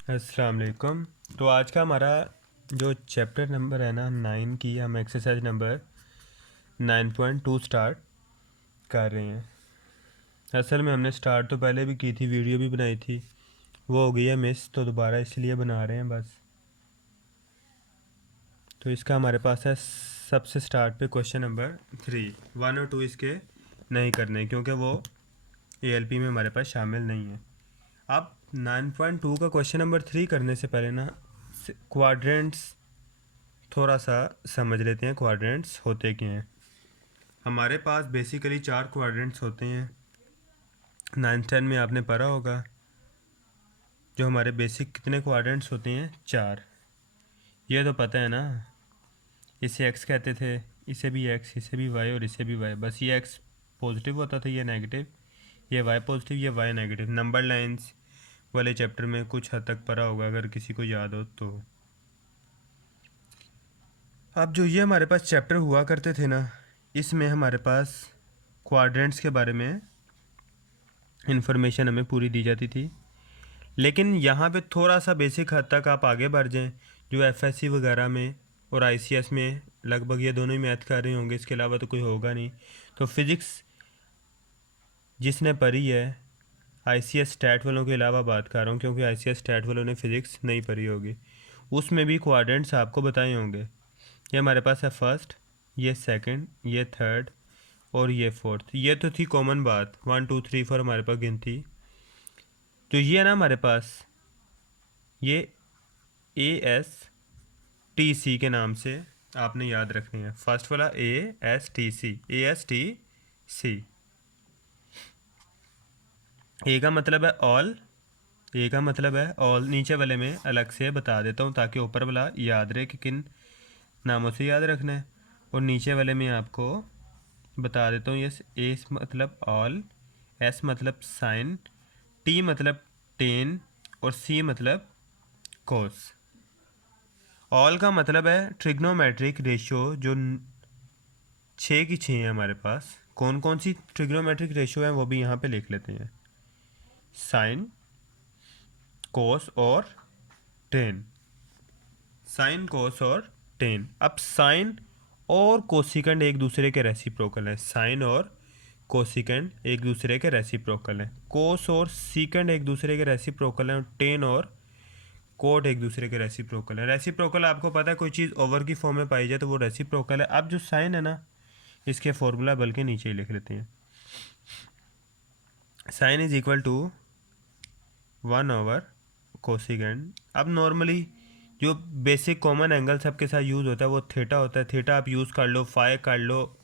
अस्सलाम वालेकुम। तो आज का हमारा जो चैप्टर नंबर है ना 9 की, हम एक्सरसाइज नंबर 9.2 स्टार्ट कर रहे हैं। असल में हमने स्टार्ट तो पहले भी की थी, वीडियो भी बनाई थी, वो हो गई है मिस, तो दोबारा इसलिए बना रहे हैं बस। तो इसका हमारे पास है सबसे स्टार्ट पे क्वेश्चन नंबर 3। 1 और 2 इसके नहीं करने क्योंकि वो ALP में हमारे पास शामिल नहीं है। अब 9.2 का क्वेश्चन नंबर 3 करने से पहले ना क्वाड्रेंट्स थोड़ा सा समझ लेते हैं। क्वाड्रेंट्स होते क्या हैं। हमारे पास बेसिकली 4 क्वाड्रेंट्स होते हैं। 9th 10 में आपने पढ़ा होगा जो हमारे बेसिक कितने क्वाड्रेंट्स होते हैं, 4। ये तो पता है ना। इसे एक्स कहते थे, इसे भी एक्स, इसे भी वाई और इसे भी वाई। बस ये एक्स पॉजिटिव होता था, ये नेगेटिव, ये वाई पॉजिटिव, ये वाई नेगेटिव। नंबर लाइंस वाले चैप्टर में कुछ हद तक पढ़ा होगा अगर किसी को याद हो तो। अब जो ये हमारे पास चैप्टर हुआ करते थे ना, इसमें हमारे पास क्वाड्रेंट्स के बारे में इन्फॉर्मेशन हमें पूरी दी जाती थी। लेकिन यहाँ पे थोड़ा सा बेसिक हद तक आप आगे बढ़ जाएं, जो FSC वगैरह में और ICS में लगभग ये दोनों ही मैथ कर रहे होंगे, इसके अलावा तो कोई होगा नहीं। तो फिज़िक्स जिसने पढ़ी है, ICS स्टैट वालों के अलावा बात कर रहा हूँ क्योंकि ICS स्टैट वालों ने फ़िज़िक्स नहीं पढ़ी होगी, उसमें भी क्वाड्रेंट्स आपको बताए होंगे। ये हमारे पास है फर्स्ट, ये सेकंड, ये थर्ड और ये फोर्थ। ये तो थी कॉमन बात, 1 2 3 4 हमारे पास गिनती। तो ये है ना हमारे पास, ये ASTC के नाम से आपने याद रखनी है। फर्स्ट वाला ASTC, ASTC। ए का मतलब है ऑल, ए का मतलब है ऑल। नीचे वाले में अलग से बता देता हूँ ताकि ऊपर वाला याद रहे कि किन नामों से याद रखना है। और नीचे वाले में आपको बता देता हूँ, यस, ए मतलब ऑल, एस मतलब साइन, टी मतलब टेन और सी मतलब कोस। ऑल का मतलब है ट्रिग्नोमेट्रिक रेशियो, जो 6 की 6 है हमारे पास। कौन कौन सी ट्रिग्नोमेट्रिक रेशियो है वो भी यहाँ पे लिख लेते हैं, साइन, कोस और टेन। साइन, कोस और टेन। अब साइन और कोसिकेंड एक दूसरे के रेसिप्रोकल हैं। साइन और कोसिकेंड एक दूसरे के रेसिप्रोकल हैं। कोस और सीकेंड एक दूसरे के रेसिप्रोकल हैं। टेन और कोट एक दूसरे के रेसिप्रोकल है। रेसिप्रोकल आपको पता है, कोई चीज़ ओवर की फॉर्म में पाई जाए तो वो रेसिप्रोकल है। अब जो साइन है ना, इसके फॉर्मूला बल्कि नीचे ही लिख लेते हैं। साइन इज इक्वल टू 1/कोसिकेंड। अब नॉर्मली जो बेसिक कॉमन एंगल सबके साथ यूज़ होता है वो थीटा होता है। थीटा आप यूज़ कर लो, फाई कर लो,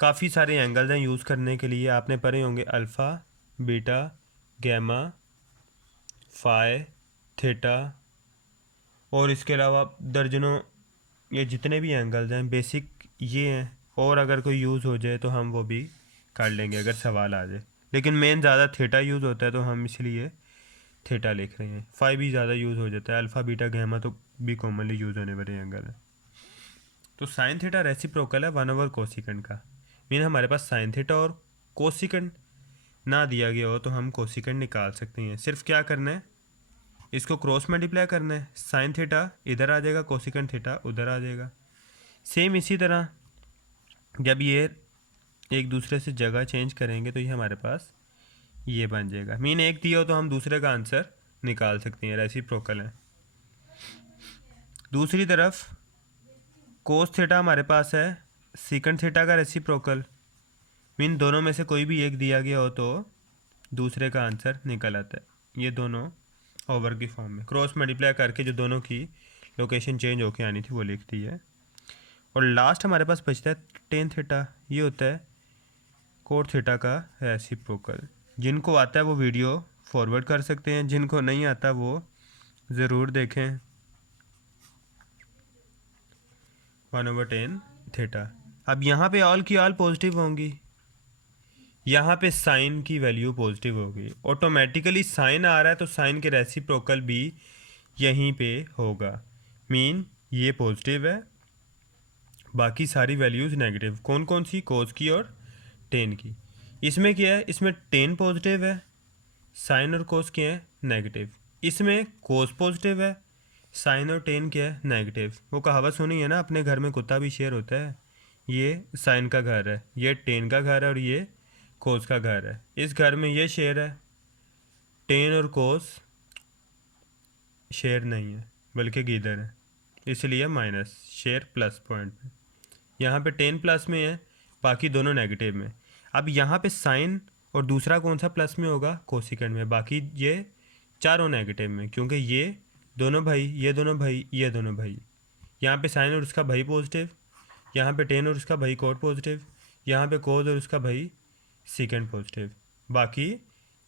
काफ़ी सारे एंगल्स हैं यूज़ करने के लिए। आपने पढ़े होंगे alpha, beta, gamma, phi, theta और इसके अलावा दर्जनों, ये जितने भी एंगल्स हैं बेसिक ये हैं। और अगर कोई यूज़ हो जाए तो हम वो भी कर लेंगे अगर सवाल आ जाए। लेकिन मेन ज़्यादा थीटा यूज़ होता है तो हम इसलिए थीटा लिख रहे हैं। फाई भी ज़्यादा यूज़ हो जाता है। अल्फ़ा, बीटा, गैमा तो भी कॉमनली यूज़ होने वाले एंगल है। तो साइन थीटा रेसिप्रोकल है 1/कोसिकेंड का। मीन हमारे पास साइन थीटा और कोसिकेंड ना दिया गया हो तो हम कोसिकेंड निकाल सकते हैं। सिर्फ क्या करना है, इसको क्रॉस मल्टीप्लाई करना है। साइन थीटा इधर आ जाएगा, कोसिकेंड थीटा उधर आ जाएगा। सेम इसी तरह जब ये एक दूसरे से जगह चेंज करेंगे तो ये हमारे पास ये बन जाएगा। मीन एक दिया हो तो हम दूसरे का आंसर निकाल सकते हैं, रेसिप्रोकल है। दूसरी तरफ कोस थीटा हमारे पास है सीकंड थीटा का रेसिप्रोकल। मीन दोनों में से कोई भी एक दिया गया हो तो दूसरे का आंसर निकल आता है। ये दोनों ओवर की फॉर्म में क्रॉस मल्टीप्लाई करके जो दोनों की लोकेशन चेंज होके आनी थी वो लिखती है। और लास्ट हमारे पास बचता है टेन थीटा। ये होता है कोट थीटा का रेसिप्रोकल। जिनको आता है वो वीडियो फॉरवर्ड कर सकते हैं, जिनको नहीं आता वो ज़रूर देखें। 1/10 थीटा। अब यहाँ पे ऑल की ऑल पॉजिटिव होंगी, यहाँ पे साइन की वैल्यू पॉजिटिव होगी। ऑटोमेटिकली साइन आ रहा है तो साइन के रेसिप्रोकल भी यहीं पे होगा। मीन ये पॉजिटिव है, बाकी सारी वैल्यूज़ नेगेटिव। कौन कौन सी, कोस की और टेन की। इसमें क्या है, इसमें टेन पॉजिटिव है, साइन और कोस क्या है नेगेटिव। इसमें कोस पॉजिटिव है, साइन और टेन क्या है नेगेटिव। वो कहावत सुनी है ना, अपने घर में कुत्ता भी शेर होता है। ये साइन का घर है, ये टेन का घर है और ये कोस का घर है। इस घर में ये शेर है, टेन और कोस शेर नहीं है बल्कि गीदड़ है, इसलिए माइनस, शेर प्लस पॉइंट में। यहाँ पे टेन प्लस में है, बाकी दोनों नेगेटिव में। अब यहाँ पे साइन और दूसरा कौन सा प्लस में होगा, कोसिकेंड में। बाकी ये चारों नेगेटिव में, क्योंकि ये दोनों भाई, ये दोनों भाई, ये दोनों भाई। यहाँ पे साइन और उसका भाई पॉजिटिव, यहाँ पे टेन और उसका भाई कोट पॉजिटिव, यहाँ पे कोस और उसका भाई सेकेंड पॉजिटिव। बाकी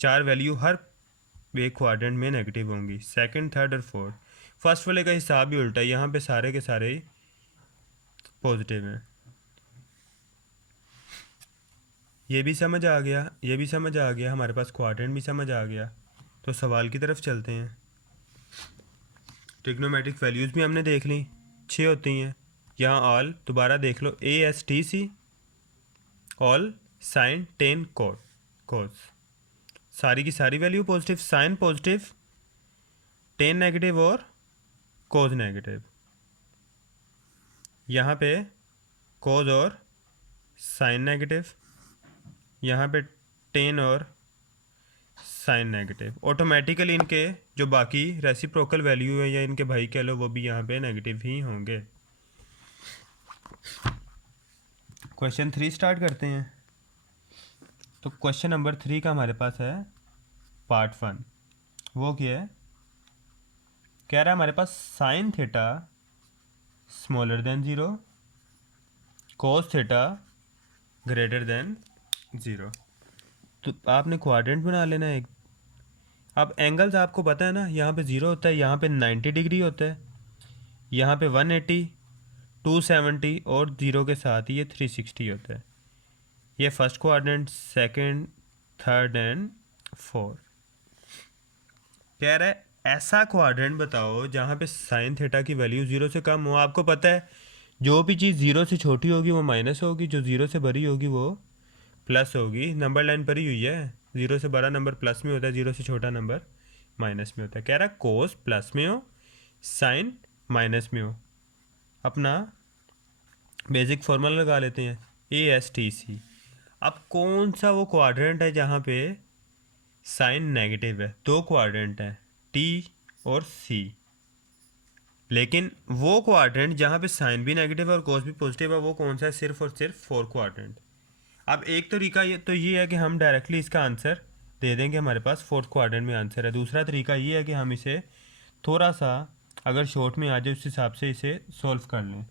चार वैल्यू हर एक क्वाड्रेंट में नेगेटिव होंगी, सेकंड, थर्ड और फोर्थ। फर्स्ट वाले का हिसाब भी उल्टा है, यहाँ पे सारे के सारे ही पॉजिटिव हैं। ये भी समझ आ गया, ये भी समझ आ गया, हमारे पास क्वाड्रेंट भी समझ आ गया। तो सवाल की तरफ चलते हैं। ट्रिग्नोमेट्रिक वैल्यूज़ भी हमने देख ली, 6 होती हैं। यहाँ ऑल दोबारा देख लो, ASTC, all sine tan cot cos, सारी की सारी value positive. Sine positive, tan negative और कोस नेगेटिव। यहाँ पे कोस और साइन नेगेटिव, यहाँ पे टेन और साइन नेगेटिव। ऑटोमेटिकली इनके जो बाकी रेसिप्रोकल वैल्यू है या इनके भाई कह लो, वो भी यहाँ पे नेगेटिव ही होंगे। क्वेश्चन 3 स्टार्ट करते हैं। तो क्वेश्चन नंबर 3 का हमारे पास है पार्ट 1। वो क्या है, कह रहा है हमारे पास sine theta smaller than 0, cos theta greater than 0। तो आपने क्वाड्रेंट बना लेना है एक। अब एंगल्स आपको पता है ना, यहाँ पे 0 होता है, यहाँ पे 90 डिग्री होता है, यहाँ पे 180, 270 और 0 के साथ ये 360 होता है। ये first quadrant, second, third and fourth. कह रहा है ऐसा क्वाड्रेंट बताओ जहाँ पे साइन थीटा की वैल्यू 0 से कम हो। आपको पता है जो भी चीज़ 0 से छोटी होगी वो माइनस होगी, जो 0 से बड़ी होगी वो प्लस होगी। नंबर लाइन पर ही हुई है, 0 से बड़ा नंबर प्लस में होता है, 0 से छोटा नंबर माइनस में होता है। कह रहा है कोस प्लस में हो, साइन माइनस में हो। अपना बेसिक फॉर्मूला लगा लेते हैं, ASTC। अब कौन सा वो क्वाड्रेंट है जहाँ पे साइन नेगेटिव है। दो क्वाड्रेंट हैं, T और C, लेकिन वो क्वाड्रेंट जहाँ पे साइन भी नेगेटिव है और कोस भी पॉजिटिव है वो कौन सा है, सिर्फ और सिर्फ फोर क्वाड्रेंट। अब एक तरीका ये है कि हम डायरेक्टली इसका आंसर दे देंगे, हमारे पास फोर्थ क्वाड्रेंट में आंसर है। दूसरा तरीका ये है कि हम इसे थोड़ा सा अगर शॉर्ट में आ जाए उस हिसाब से इसे सॉल्व कर लें।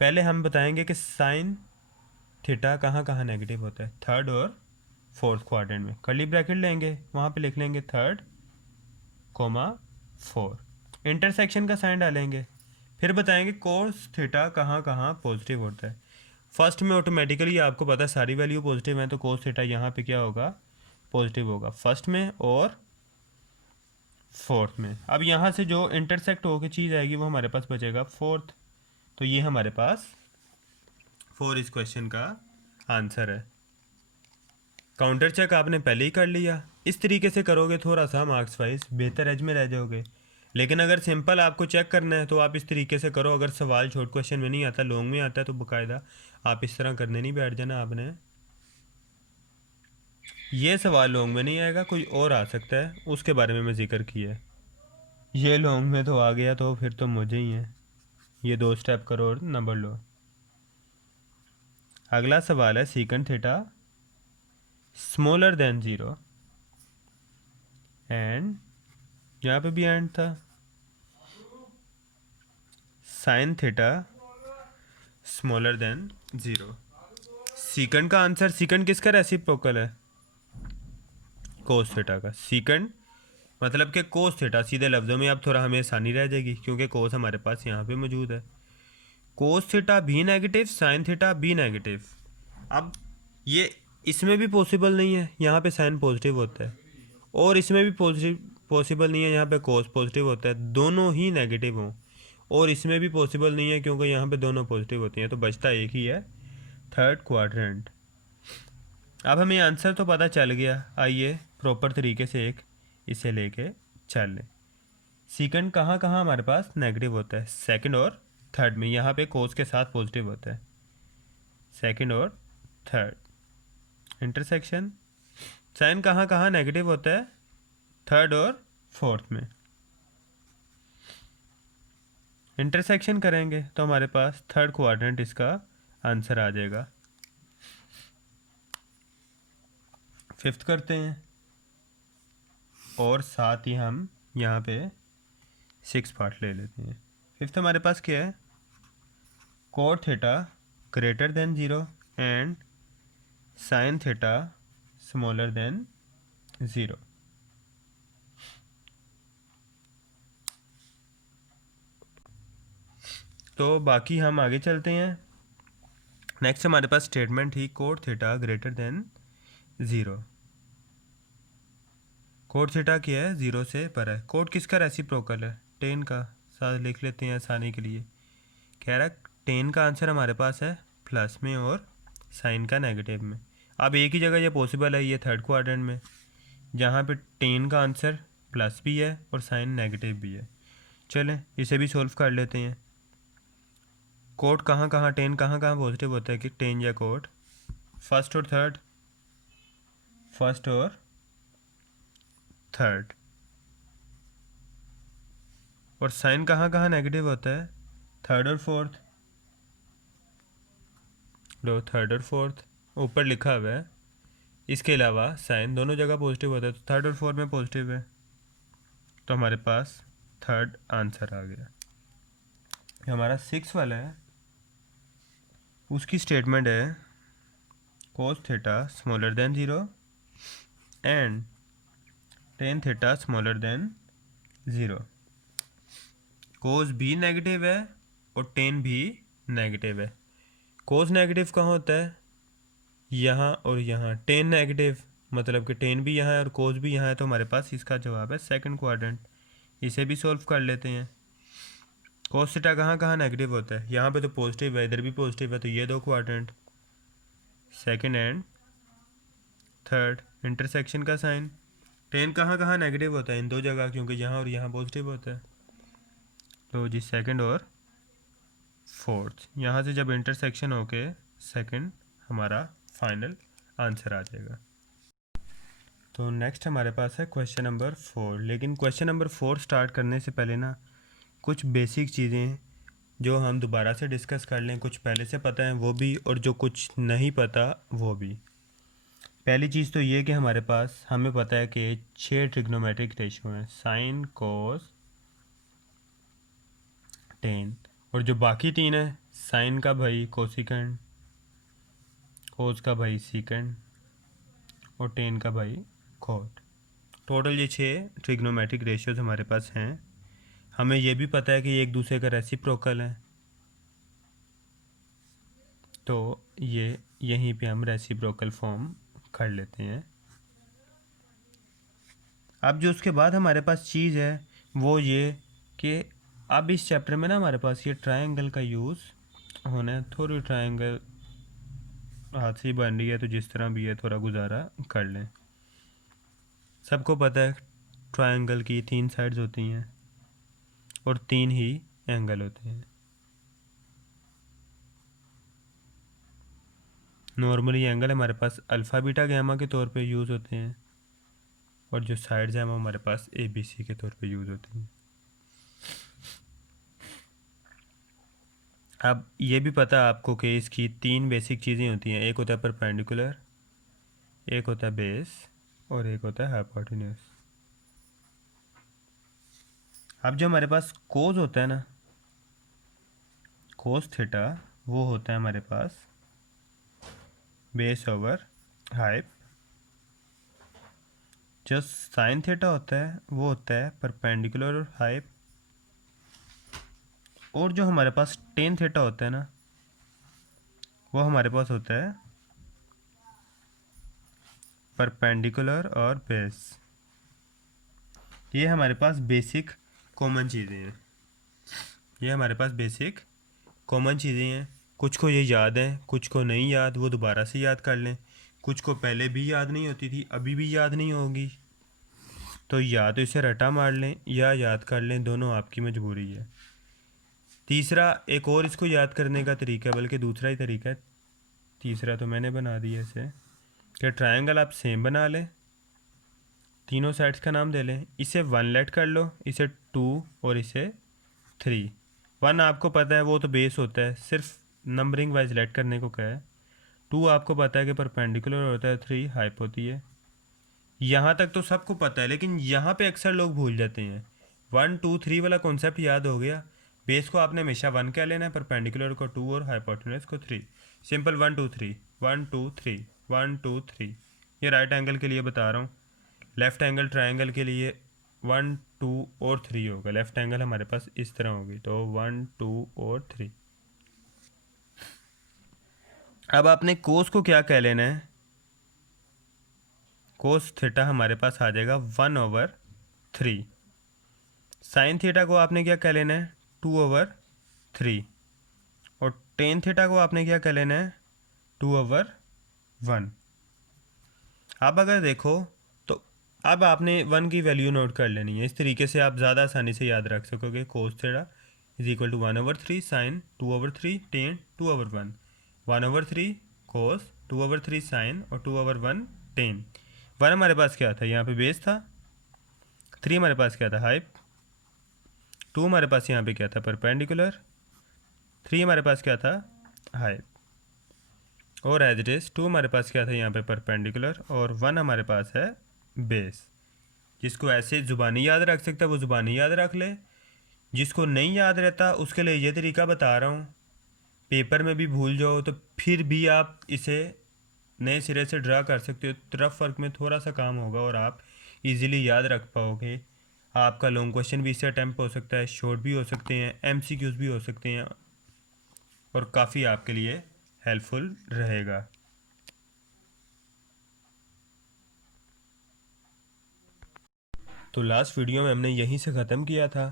पहले हम बताएंगे कि साइन थीटा कहाँ कहाँ नेगेटिव होता है, थर्ड और फोर्थ क्वाड्रेंट में। कर्ली ब्रैकेट लेंगे, वहाँ पे लिख लेंगे थर्ड कोमा फोर, इंटरसेक्शन का साइन डालेंगे। फिर बताएंगे कोस थीटा कहाँ कहाँ पॉजिटिव होता है। फर्स्ट में ऑटोमेटिकली आपको पता है सारी वैल्यू पॉजिटिव है, तो कोस थीटा यहाँ पे क्या होगा, पॉजिटिव होगा फर्स्ट में और फोर्थ में। अब यहाँ से जो इंटरसेक्ट होकर चीज़ आएगी वो हमारे पास बचेगा फोर्थ। तो ये हमारे पास फोर इस क्वेश्चन का आंसर है। काउंटर चेक आपने पहले ही कर लिया। इस तरीके से करोगे थोड़ा सा मार्क्स वाइज बेहतर एज में रह जाओगे, लेकिन अगर सिंपल आपको चेक करना है तो आप इस तरीके से करो। अगर सवाल शॉर्ट क्वेश्चन में नहीं आता, लॉन्ग में आता है, तो बाकायदा आप इस तरह करने नहीं बैठ जाना आपने। ये सवाल लॉन्ग में नहीं आएगा, कोई और आ सकता है, उसके बारे में मैं जिक्र किया है। ये लॉन्ग में तो आ गया तो फिर तो मुझे ही है। ये दो स्टेप करो और नंबर लो। अगला सवाल है secant theta smaller than 0 and, यहाँ पे भी एंड था, sign theta smaller than 0। Secant का आंसर, सीकंड किसका रेसिप्रोकल है, कोस थीटा का। सीकंड मतलब कि कोस थीटा, सीधे लफ्ज़ों में अब थोड़ा हमें आसानी रह जाएगी क्योंकि कोस हमारे पास यहाँ पे मौजूद है। कोस थीटा भी नेगेटिव, साइन थीटा भी नेगेटिव। अब ये इसमें भी पॉसिबल नहीं है, यहाँ पे साइन पॉजिटिव होता है, और इसमें भी पॉसिबल नहीं है, यहाँ पे कोस पॉजिटिव होता है, दोनों ही नेगेटिव हों। और इसमें भी पॉसिबल नहीं है क्योंकि यहाँ पे दोनों पॉजिटिव होती हैं, तो बचता एक ही है, थर्ड क्वाड्रेंट। अब हमें आंसर तो पता चल गया, आइए प्रॉपर तरीके से एक इसे लेके चल लें। सीकेंड कहाँ कहाँ हमारे पास नेगेटिव होता है? सेकंड और थर्ड में। यहाँ पे कोस के साथ पॉजिटिव होता है, सेकंड और थर्ड। इंटरसेक्शन साइन कहाँ कहाँ नेगेटिव होता है? थर्ड और फोर्थ में। इंटरसेक्शन करेंगे तो हमारे पास थर्ड क्वाड्रेंट इसका आंसर आ जाएगा। फिफ्थ करते हैं और साथ ही हम यहाँ पे सिक्स पार्ट ले लेते हैं। फिफ्थ हमारे पास क्या है? Cot theta greater then zero and sign theta smaller than zero. तो बाकी हम आगे चलते हैं। नेक्स्ट हमारे पास स्टेटमेंट थी cot theta greater than zero. Cot theta क्या है? ज़ीरो से पर है। कोट किसका रेसिप्रोकल है? टेन का। साथ लिख लेते हैं आसानी के लिए। कह रहा है टेन का आंसर हमारे पास है प्लस में और साइन का नेगेटिव में। अब एक ही जगह ये पॉसिबल है, ये थर्ड क्वाड्रेंट में, जहाँ पे टेन का आंसर प्लस भी है और साइन नेगेटिव भी है। चलें इसे भी सोल्व कर लेते हैं। कोट कहाँ कहाँ, टेन कहाँ कहाँ पॉजिटिव होता है कि टेन या कोट? फर्स्ट और थर्ड, फर्स्ट और थर्ड। और साइन कहाँ कहाँ नेगेटिव होता है? थर्ड और फोर्थ। लो थर्ड और फोर्थ ऊपर लिखा हुआ है। इसके अलावा साइन दोनों जगह पॉजिटिव होता है, तो थर्ड और फोर्थ में पॉजिटिव है, तो हमारे पास थर्ड आंसर आ गया। हमारा सिक्स वाला है, उसकी स्टेटमेंट है cos theta smaller than zero and tan theta smaller than zero. Cos भी नेगेटिव है और टेन भी नेगेटिव है। कोस नेगेटिव कहाँ होता है? यहाँ और यहाँ। टेन नेगेटिव मतलब कि टेन भी यहाँ है और कोस भी यहाँ है, तो हमारे पास इसका जवाब है सेकंड क्वाड्रेंट। इसे भी सॉल्व कर लेते हैं। कोस थीटा कहाँ कहाँ नेगेटिव होता है? यहाँ पे तो पॉजिटिव है, इधर भी पॉजिटिव है, तो ये दो quadrant, second and third. Intersection का साइन। टेन कहाँ कहाँ नेगेटिव होता है? इन दो जगह, क्योंकि यहाँ और यहाँ पॉजिटिव होता है, तो जी सेकंड और फोर्थ। यहाँ से जब इंटरसेक्शन होके सेकंड हमारा फाइनल आंसर आ जाएगा। तो नेक्स्ट हमारे पास है क्वेश्चन नंबर 4। लेकिन क्वेश्चन नंबर 4 स्टार्ट करने से पहले ना कुछ बेसिक चीज़ें जो हम दोबारा से डिस्कस कर लें, कुछ पहले से पता है वो भी और जो कुछ नहीं पता वो भी। पहली चीज़ तो ये कि हमारे पास हमें पता है कि 6 ट्रिग्नोमेट्रिक रेशियो हैं, साइन कोस टेन, और जो बाकी 3 है साइन का भाई कोसिकेंड, कोस का भाई सीकेंड और टेन का भाई कोट। टोटल ये 6 ट्रिग्नोमेट्रिक रेशियोज हमारे पास हैं। हमें ये भी पता है कि ये एक दूसरे का रेसिप्रोकल है, तो ये यहीं पे हम रेसिप्रोकल फॉर्म कर लेते हैं। अब जो उसके बाद हमारे पास चीज़ है वो ये कि अब इस चैप्टर में ना हमारे पास ये ट्रायंगल का यूज़ होना है। थोड़ी ट्रायंगल हाथ से ही बन रही है, तो जिस तरह भी है थोड़ा गुजारा कर लें। सबको पता है ट्रायंगल की 3 साइड्स होती हैं और 3 ही एंगल होते हैं। नॉर्मली एंगल हमारे पास अल्फ़ा बीटा गैमा के तौर पे यूज़ होते हैं और जो साइड्स हैं वो हमारे पास ए बी सी के तौर पे यूज़ होती हैं। अब ये भी पता है आपको कि इसकी 3 बेसिक चीज़ें होती हैं। एक होता है परपेंडिकुलर, एक होता है बेस और एक होता है हाइपोटेन्यूज। अब जो हमारे पास कोस होता है ना, कोस थीटा, वो होता है हमारे पास बेस ओवर हाइप। जो साइन थीटा होता है वो होता है परपेंडिकुलर और हाइप। और जो हमारे पास टेन थीटा होता है ना, वो हमारे पास होता है परपेंडिकुलर और बेस। ये हमारे पास बेसिक कॉमन चीज़ें हैं। ये हमारे पास बेसिक कॉमन चीज़ें हैं। कुछ को ये याद है, कुछ को नहीं याद, वो दोबारा से याद कर लें। कुछ को पहले भी याद नहीं होती थी, अभी भी याद नहीं होगी। तो या तो इसे रटा मार लें या याद कर लें, दोनों आपकी मजबूरी है। तीसरा एक और इसको याद करने का तरीका, बल्कि दूसरा ही तरीका है, तीसरा तो मैंने बना दिया इसे, कि ट्रायंगल आप सेम बना लें, तीनों साइड्स का नाम दे लें, इसे 1 लेट कर लो, इसे 2 और इसे 3। 1 आपको पता है वो तो बेस होता है, सिर्फ नंबरिंग वाइज लेट करने को कहा है। 2 आपको पता है कि परपेंडिकुलर होता है, 3 हाइप होती है। यहाँ तक तो सबको पता है, लेकिन यहाँ पे अक्सर लोग भूल जाते हैं। 1 2 3 वाला कॉन्सेप्ट याद हो गया। बेस को आपने हमेशा 1 कह लेना है, परपेंडिकुलर को 2 और हाइपोटेन्यूज को 3। सिंपल 1 2 3 1 2 3 1 2 3। ये राइट एंगल के लिए बता रहा हूँ। लेफ्ट एंगल ट्रायंगल के लिए 1 2 और 3 होगा। लेफ्ट एंगल हमारे पास इस तरह होगी, तो 1 2 और 3। अब आपने कोस को क्या कह लेना है, कोस थीटा हमारे पास आ जाएगा 1/3। साइन थीटा को आपने क्या कह लेना है, 2/3। और टेन थीटा को आपने क्या कह लेना है, 2/1। अब अगर देखो तो अब आपने 1 की वैल्यू नोट कर लेनी है। इस तरीके से आप ज़्यादा आसानी से याद रख सकोगे। Cos theta is equal to 1/3 sine 2/3 tan 2/1। 1/3 cos 2/3 sine और 2/1 टेन। 1 हमारे पास क्या था, यहाँ पे बेस था। 3 हमारे पास क्या था, हाइप। 2 हमारे पास यहाँ पे क्या था, परपेंडिकुलर। 3 हमारे पास क्या था, हाइप। और एज इट इज़ 2 हमारे पास क्या था यहाँ पे, परपेंडिकुलर। और 1 हमारे पास है बेस। जिसको ऐसे ज़ुबानी याद रख सकता है वो ज़ुबानी याद रख ले। जिसको नहीं याद रहता उसके लिए ये तरीका बता रहा हूँ। पेपर में भी भूल जाओ तो फिर भी आप इसे नए सिरे से ड्रा कर सकते हो। तरफ वर्क में थोड़ा सा काम होगा और आप इजीली याद रख पाओगे। आपका लॉन्ग क्वेश्चन भी इससे अटैम्प्ट हो सकता है, शॉर्ट भी हो सकते हैं, एमसीक्यूज भी हो सकते हैं, और काफ़ी आपके लिए हेल्पफुल रहेगा। तो लास्ट वीडियो में हमने यहीं से ख़त्म किया था।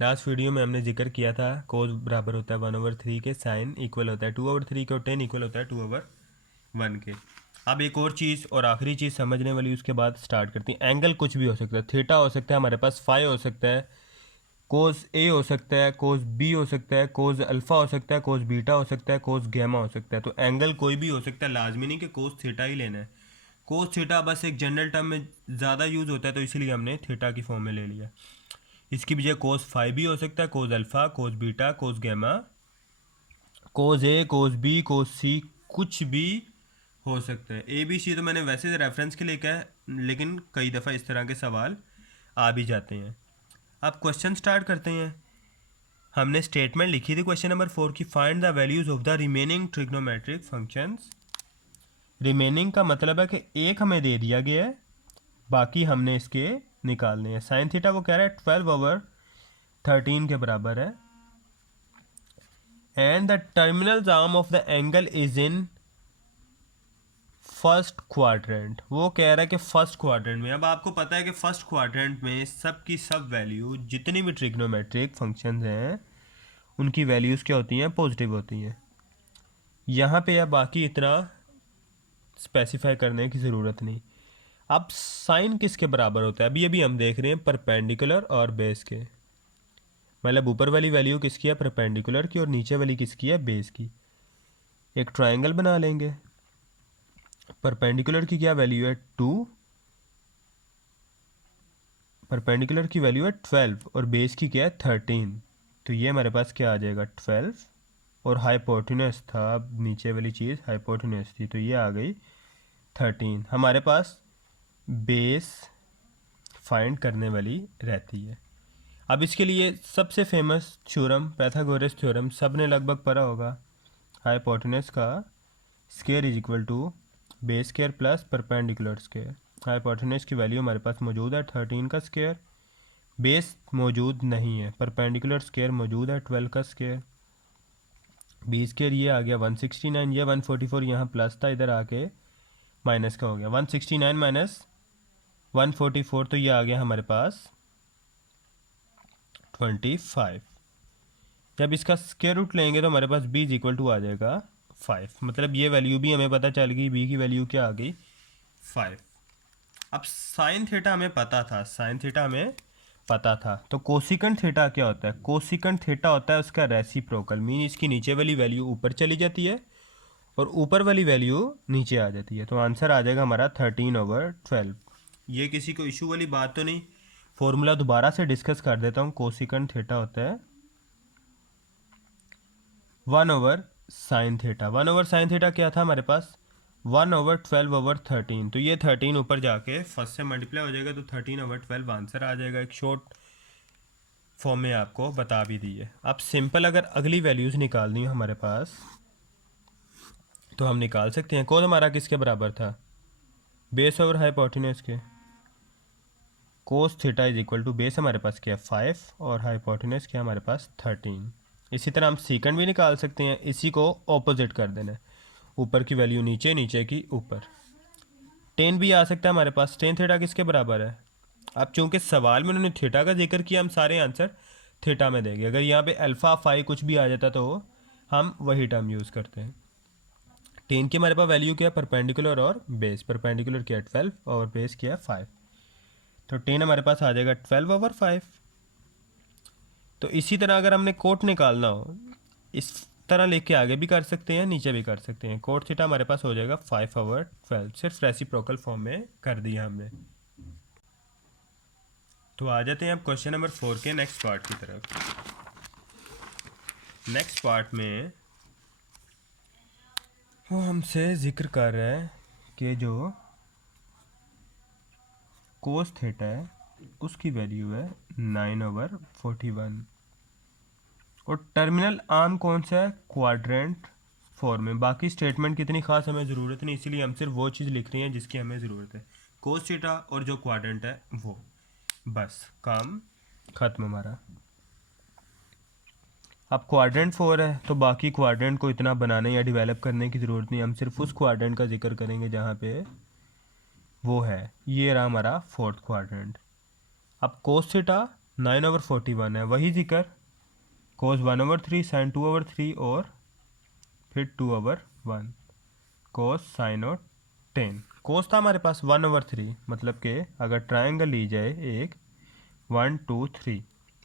लास्ट वीडियो में हमने जिक्र किया था कोस बराबर होता है 1/3 के, साइन इक्वल होता है 2/3 के, और टेन इक्वल होता है 2/1 के। अब एक और चीज़ और आखिरी चीज़ समझने वाली, उसके बाद स्टार्ट करती हैं। एंगल कुछ भी हो सकता है, थीटा हो सकता है हमारे पास, फाई हो सकता है, कोस ए हो सकता है, कोस बी हो सकता है, कोस अल्फ़ा हो सकता है, कोस बीटा हो सकता है, कोस गैमा हो सकता है। तो एंगल कोई भी हो सकता है, लाजमी नहीं कि कोस थीटा ही लेना है। कोस थीटा बस एक जनरल टर्म में ज़्यादा यूज़ होता है, तो इसलिए हमने थीटा की फॉर्म में ले लिया। इसकी बजाय कोस फाई भी हो सकता है, कोस अल्फ़ा, कोस बीटा, कोस गैमा, कोस ए, कोस बी, कोस सी, कुछ भी हो सकता है। ए बी सी तो मैंने वैसे रेफरेंस के लिए कहा है, लेकिन कई दफ़ा इस तरह के सवाल आ भी जाते हैं। अब क्वेश्चन स्टार्ट करते हैं। हमने स्टेटमेंट लिखी थी क्वेश्चन नंबर 4 की, find the values of the remaining trigonometric functions. Remaining का मतलब है कि एक हमें दे दिया गया है, बाकी हमने इसके निकालने हैं। साइन थीटा वो कह रहा है 12/13 के बराबर है। And the terminal arm of the angle is in first quadrant. वो कह रहा है कि फर्स्ट क्वाड्रेंट में। अब आपको पता है कि फर्स्ट क्वाड्रेंट में सब की सब वैल्यू, जितनी भी ट्रिग्नोमेट्रिक फंक्शंस हैं उनकी वैल्यूज़ क्या होती हैं, पॉजिटिव होती हैं। यहाँ पे अब बाकी इतना स्पेसिफाई करने की ज़रूरत नहीं। अब साइन किसके बराबर होता है, अभी हम देख रहे हैं परपेंडिकुलर और बेस के। मतलब ऊपर वाली वैल्यू किसकी है, परपेंडिकुलर की, और नीचे वाली किसकी है, बेस की। एक ट्रायंगल बना लेंगे। परपेंडिकुलर की क्या वैल्यू है, 2, परपेंडिकुलर की वैल्यू है 12, और बेस की क्या है, 13। तो ये हमारे पास क्या आ जाएगा, 12, और हाइपोटेन्यूस था, अब नीचे वाली चीज़ हाइपोटेन्यूस थी, तो ये आ गई 13। हमारे पास बेस फाइंड करने वाली रहती है। अब इसके लिए सबसे फेमस थ्योरम, पाइथागोरस थ्योरम, सब ने लगभग पढ़ा होगा। हाइपोटेन्यूस का square is equal to base square plus perpendicular square. Hypotenuse की वैल्यू हमारे पास मौजूद है 13 का स्क्वायर, बेस मौजूद नहीं है, परपेंडिकुलर स्क्वायर मौजूद है 12 का स्क्वायर। बी स्क्वायर ये आ गया 169, ये 144 यहाँ प्लस था, इधर आके माइनस का हो गया। 169 माइनस 144, तो ये आ गया हमारे पास 25। जब इसका स्क्वायर रूट लेंगे तो हमारे पास b इज इक्वल टू आ जाएगा 5। मतलब ये वैल्यू भी हमें पता चल गई, b की वैल्यू क्या आ गई, 5। अब साइन थीटा हमें पता था, साइन थीटा हमें पता था, तो कोसिकेंट थीटा क्या होता है? कोसिकेंट थीटा होता है उसका रेसिप्रोकल, मीन इसकी नीचे वाली वैल्यू ऊपर चली जाती है और ऊपर वाली वैल्यू नीचे आ जाती है। तो आंसर आ जाएगा हमारा 13/12। ये किसी को इशू वाली बात तो नहीं? फॉर्मूला दोबारा से डिस्कस कर देता हूँ। कोसिकेंट थीटा होता है 1/sin थीटा। 1/sin थीटा क्या था हमारे पास? 1/12/13। तो ये 13 ऊपर जाके फर्स्ट से मल्टीप्लाई हो जाएगा, तो 13/12 आंसर आ जाएगा। एक शॉर्ट फॉर्म में आपको बता भी दी है। अब सिंपल अगर अगली वैल्यूज़ निकालनी हो हमारे पास तो हम निकाल सकते हैं। कोस हमारा किसके बराबर था? बेस ओवर हाइपोटेन्यूज के। Cos theta is equal to base हमारे पास क्या है 5 और हाइपोटेन्यूज क्या हमारे पास 13। इसी तरह हम सीकेंड भी निकाल सकते हैं, इसी को ऑपोजिट कर देना है, ऊपर की वैल्यू नीचे, नीचे की ऊपर। टेन भी आ सकता है हमारे पास। टेन थीटा किसके बराबर है? अब चूंकि सवाल में उन्होंने थीटा का जिक्र किया, हम सारे आंसर थीटा में देंगे। अगर यहाँ पे अल्फ़ा फाई कुछ भी आ जाता तो हम वही टर्म यूज़ करते हैं। टेन की हमारे पास वैल्यू क्या है? परपेंडिकुलर और बेस। परपेंडिकुलर क्या है 12 और बेस क्या है 5। तो टेन हमारे पास आ जाएगा 12/5। तो इसी तरह अगर हमने कोट निकालना हो, इस तरह लेके आगे भी कर सकते हैं, नीचे भी कर सकते हैं। कोट थीटा हमारे पास हो जाएगा 5/12। सिर्फ रेसिप्रोकल फॉर्म में कर दिया हमने। तो आ जाते हैं अब क्वेश्चन नंबर 4 के नेक्स्ट पार्ट की तरफ। नेक्स्ट पार्ट में वो हमसे जिक्र कर रहा है कि जो कोस थीटा है उसकी वैल्यू है 9/41 और टर्मिनल आर्म कौन सा है? क्वाड्रेंट फॉर्म में। बाकी स्टेटमेंट की इतनी खास हमें ज़रूरत नहीं, इसीलिए हम सिर्फ वो चीज़ लिख रहे हैं जिसकी हमें ज़रूरत है। कोस थीटा और जो क्वाड्रेंट है वो, बस काम ख़त्म हमारा। अब क्वाड्रेंट 4 है तो बाकी क्वाड्रेंट को इतना बनाने या डेवलप करने की ज़रूरत नहीं, हम सिर्फ उस क्वाड्रेंट का जिक्र करेंगे जहाँ पे वो है। ये रहा हमारा फोर्थ क्वाड्रेंट। अब कोस थीटा 9/41 है, वही जिक्र कोस 1/3, साइन 2/3 और फिर 2/1 कोस साइन और 10। कोस था हमारे पास 1/3, मतलब कि अगर ट्रायंगल ली जाए एक 1 2 3,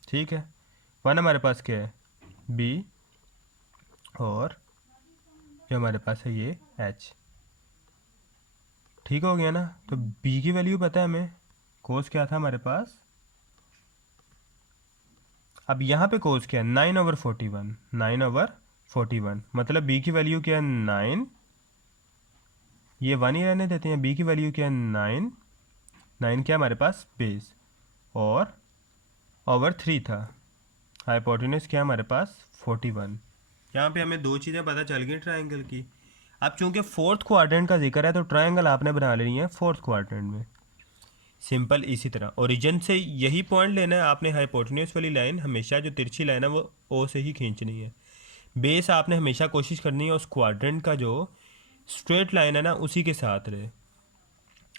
ठीक है। वन हमारे पास क्या है? बी, और जो हमारे पास है ये एच। ठीक हो गया ना? तो बी की वैल्यू पता है हमें। कोस क्या था हमारे पास? अब यहाँ पे कोस क्या है? 9/41। 9/41 मतलब बी की वैल्यू क्या है? 9। ये 1 ही रहने देते हैं। बी की वैल्यू क्या है? 9। 9 क्या हमारे पास? बेस, और ओवर 3 था। हाइपोटेन्यूज क्या है हमारे पास? 41। यहाँ पे हमें दो चीज़ें पता चल गई ट्रायंगल की। अब चूंकि फोर्थ क्वाड्रेंट का जिक्र है तो ट्रायंगल आपने बना लेनी है फोर्थ क्वाड्रेंट में। सिंपल इसी तरह ओरिजिन से यही पॉइंट लेना है आपने। हाइपोटेन्यूज वाली लाइन हमेशा जो तिरछी लाइन है वो ओ से ही खींचनी है। बेस आपने हमेशा कोशिश करनी है उस क्वाड्रेंट का जो स्ट्रेट लाइन है ना उसी के साथ रहे,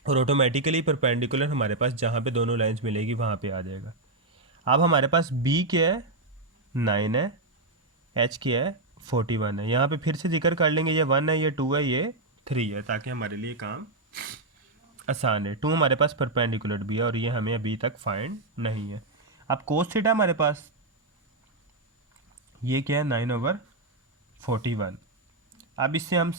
और ऑटोमेटिकली परपेंडिकुलर हमारे पास जहाँ पे दोनों लाइंस मिलेगी वहाँ पे आ जाएगा। अब हमारे पास बी क्या है? 9 है। एच क्या है? 41 है। यहाँ पे फिर से जिक्र कर लेंगे, ये 1 है, ये 2 है, ये 3 है, ताकि हमारे लिए काम आसान है। 2 हमारे पास परपेंडिकुलर भी है और ये हमें अभी तक फाइंड नहीं है। अब कोस थीटा हमारे पास ये क्या है? 9/41। अब इससे हम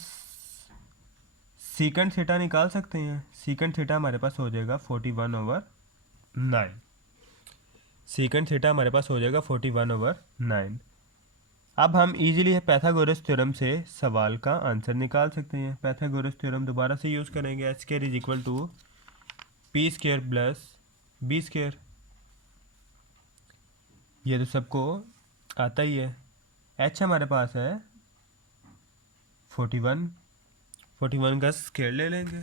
सीकेंट थीटा निकाल सकते हैं। सीकेंट थीटा हमारे पास हो जाएगा 41/9। सीकेंट थीटा हमारे पास हो जाएगा 41/9। अब हम इजीली पैथागोरस थ्योरम से सवाल का आंसर निकाल सकते हैं। पैथागोरस थ्योरम दोबारा से यूज़ करेंगे। H square is equal to P square plus B square. ये तो सबको आता ही है। एच हमारे पास है 41। 41 का स्क्वायर ले लेंगे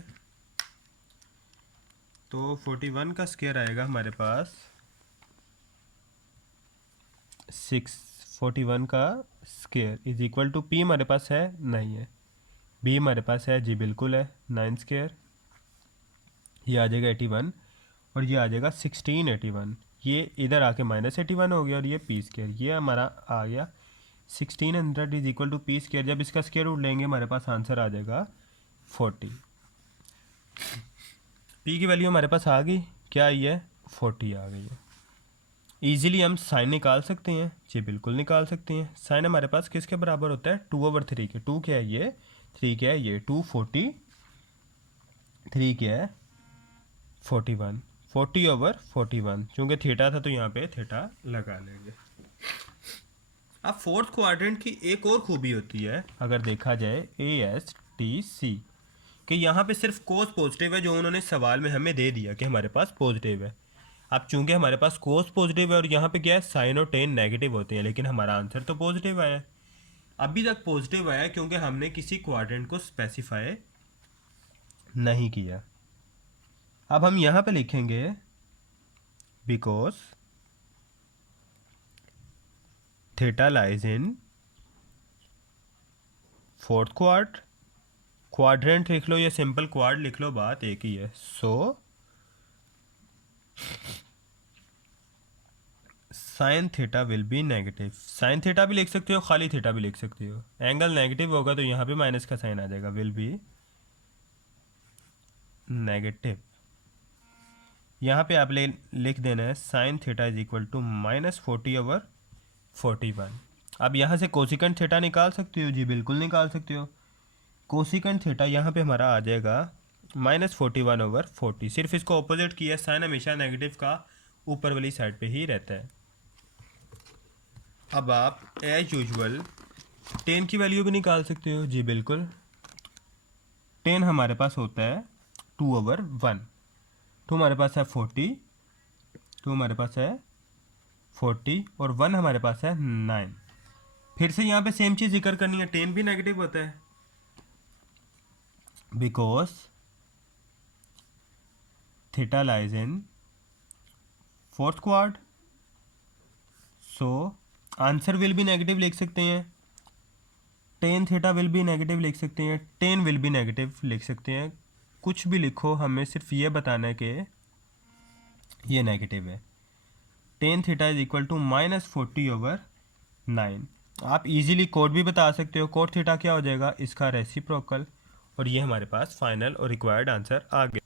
तो 41 का स्क्वायर आएगा हमारे पास 6। 41 का square is equal to P हमारे पास है नहीं है, बी हमारे पास है जी बिल्कुल है 9 स्क्वायर। ये आ जाएगा 81 और ये आ जाएगा 1681। ये इधर आके -81 हो गया और ये पी स्क्वायर ये हमारा आ गया 1600 is equal to P square. जब इसका स्क्वायर रूट लेंगे हमारे पास आंसर आ जाएगा 40। पी की वैल्यू हमारे पास आ गई, क्या आई है, 40 आ गई है। ईजिली हम साइन निकाल सकते हैं, जी बिल्कुल निकाल सकते हैं। साइन हमारे पास किसके बराबर होता है, 2/3 के। 2 क्या है ये, 3 क्या है ये, 240, 3 क्या है 41, 40/41। चूँकि थीटा था तो यहाँ पे थीटा लगा लेंगे। अब फोर्थ क्वाड्रेंट की एक और खूबी होती है अगर देखा जाए ASTC, कि यहाँ पे सिर्फ कोस पॉजिटिव है जो उन्होंने सवाल में हमें दे दिया कि हमारे पास पॉजिटिव है। अब चूंकि हमारे पास कोस पॉजिटिव है और यहाँ पे क्या है, साइन और टेन नेगेटिव होते हैं, लेकिन हमारा आंसर तो पॉजिटिव आया है। अभी तक पॉजिटिव आया क्योंकि हमने किसी क्वाड्रेंट को स्पेसिफाई नहीं किया। अब हम यहाँ पे लिखेंगे because theta lies in fourth quadrant लिख लो या सिंपल क्वाड लिख लो, बात एक ही है। So sine theta will be negative. Sine theta भी लिख सकते हो, खाली थीटा भी लिख सकते हो। एंगल नेगेटिव होगा तो यहाँ पे माइनस का साइन आ जाएगा, विल बी नेगेटिव। यहाँ पे आप लिख देना है sine theta is equal to -40/41। अब यहाँ से कोसिकेंट थीटा निकाल सकते हो, जी बिल्कुल निकाल सकते हो। कोसिकेंट थीटा यहाँ पे हमारा आ जाएगा -41/40। सिर्फ इसको ऑपोजिट किया, साइन हमेशा नेगेटिव का ऊपर वाली साइड पे ही रहता है। अब आप एज यूजुअल टेन की वैल्यू भी निकाल सकते हो, जी बिल्कुल। टेन हमारे पास होता है 2/1, तो हमारे पास है 40, तो हमारे पास है 40 और 1 हमारे पास है 9। फिर से यहाँ पे सेम चीज़ जिक्र करनी है, टेन भी नेगेटिव होता है because theta lies in fourth quad. So answer will भी नेगेटिव लिख सकते हैं, टेन थीटा विल भी नेगेटिव लिख सकते हैं, टेन विल भी नेगेटिव लिख सकते हैं। कुछ भी लिखो, हमें सिर्फ ये बताना है कि ये नेगेटिव है। Tan theta is equal to -40/9। आप इजीली कोड भी बता सकते हो, कोड थीटा क्या हो जाएगा, इसका रेसिप्रोकल। और ये हमारे पास फाइनल और रिक्वायर्ड आंसर आ गया।